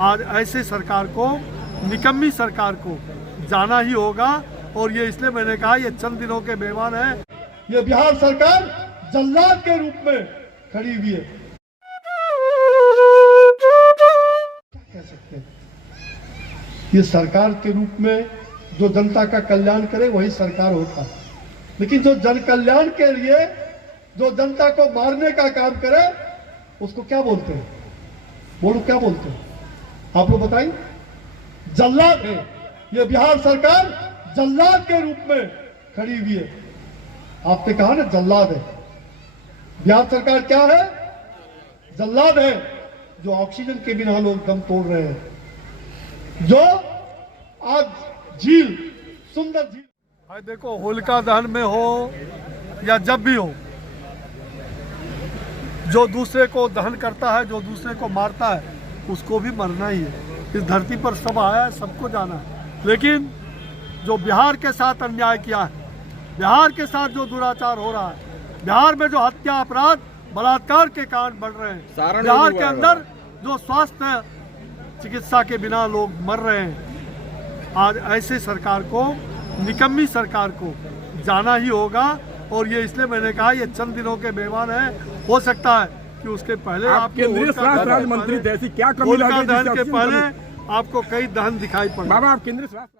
आज ऐसे सरकार को, निकम्मी सरकार को जाना ही होगा। और ये इसलिए मैंने कहा ये चंद दिनों के मेहमान हैं। ये बिहार सरकार जल्लाद के रूप में खड़ी हुई है। क्या कह सकते हैं? ये सरकार के रूप में जो जनता का कल्याण करे वही सरकार होता है, लेकिन जो जन कल्याण के लिए जो जनता को मारने का काम करे उसको क्या बोलते हैं? बोलो क्या बोलते हैं? आप लोग बताइए। जल्लाद है। ये बिहार सरकार जल्लाद के रूप में खड़ी हुई है। आपने कहा ना जल्लाद है। बिहार सरकार क्या है? जल्लाद है, जो ऑक्सीजन के बिना लोग दम तोड़ रहे हैं, जो आज झील, सुंदर झील, भाई देखो होलिका दहन में हो या जब भी हो, जो दूसरे को दहन करता है, जो दूसरे को मारता है, उसको भी मरना ही है। इस धरती पर सब आया है, सबको जाना है। लेकिन जो बिहार के साथ अन्याय किया है, बिहार के साथ जो दुराचार हो रहा है, बिहार में जो हत्या, अपराध, बलात्कार के कांड बढ़ रहे हैं, बिहार के अंदर जो स्वास्थ्य चिकित्सा के बिना लोग मर रहे हैं, आज ऐसे सरकार को, निकम्मी सरकार को जाना ही होगा। और ये इसलिए मैंने कहा ये चंद दिनों के मेहमान हैं। हो सकता है कि उसके पहले आपके केंद्रीय स्वास्थ्य राज्य मंत्री जैसी क्या कमी लगी दहन के पहले आपको कई दहन दिखाई पड़े। बाबा आप केंद्रीय स्वास्थ्य